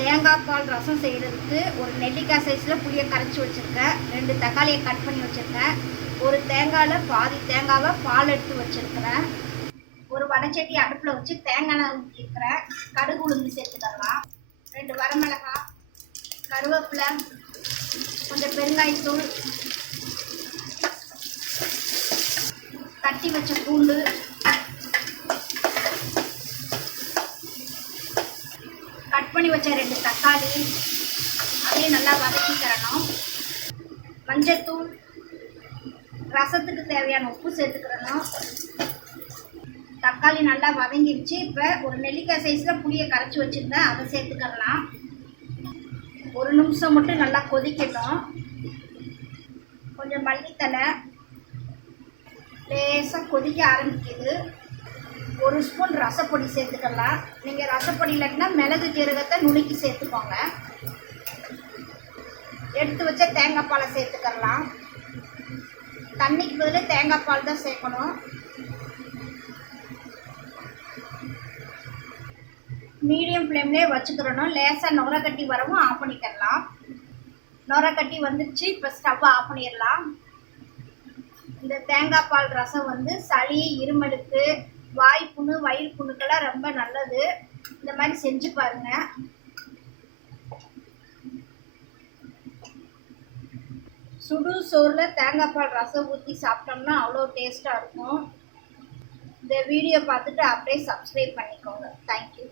தேங்காய் பால் ரசம் செய்கிறதுக்கு ஒரு நெல்லிக்காய் சைஸில் புளியை கரைச்சி வச்சுருக்கேன். 2 தக்காளியை கட் பண்ணி வச்சுருக்கேன். ஒரு தேங்காயில் பாதி தேங்காவை பால் எடுத்து வச்சுருக்கிறேன். ஒரு வடைச்சட்டி அடுப்பில் வச்சு தேங்காய் எண்ணெய் ஊற்றிருக்கிறேன். கடுகு உளுந்து சேர்த்துக்கலாம். 2 வரமிளகாய், கருவேப்பிலை, கொஞ்சம் பெருங்காயத்தூள், தட்டி வச்ச பூண்டு, கட் பண்ணி வச்ச 2 தக்காளி, அதையும் நல்லா வதக்கி தரணும். மஞ்சத்தூள், ரசத்துக்கு தேவையான உப்பு சேர்த்துக்கிறணும். தக்காளி நல்லா வதங்கிடுச்சு. இப்போ ஒரு நெல்லிக்காய் சைஸில் புளியை கரைச்சி வச்சுருந்தேன், அதை சேர்த்துக்கலாம். 1 நிமிஷம் மட்டும் நல்லா கொதிக்கட்டும். கொஞ்சம் மல்லித்தலை, லேசாக கொதிக்க ஆரம்பிக்குது. 1 ஸ்பூன் ரசப்பொடி சேர்த்துக்கலாம். நீங்கள் ரசப்பொடி இல்லைன்னா மிளகு ஜீரகத்தை நுணுக்கி சேர்த்துக்கோங்க. எடுத்து வச்ச தேங்காய் பாலை சேர்த்துக்கலாம். தண்ணிக்கு பதில் தேங்காய் பால் தான் சேர்க்கணும். மீடியம் ஃப்ளேம்லேயே வச்சுக்கிறணும். லேசாக நுர கட்டி வரவும் ஆஃப் பண்ணிக்கலாம். நுர கட்டி வந்துடுச்சு. இப்போ ஸ்டவ் ஆஃப் பண்ணிடலாம். இந்த தேங்காய் பால் ரசம் வந்து சளி, இருமலுக்கு, வாய் புண்ணு, வயிறு புண்ணுக்கெல்லாம் ரொம்ப நல்லது. இந்த மாதிரி செஞ்சு பாருங்க. சுடு சோறில் தேங்காய் பால் ரசம் ஊற்றி சாப்பிட்டோம்னா அவ்வளோ டேஸ்ட்டாக இருக்கும். இந்த வீடியோ பார்த்துட்டு அப்படியே சப்ஸ்கிரைப் பண்ணிக்கோங்க. தேங்க்யூ.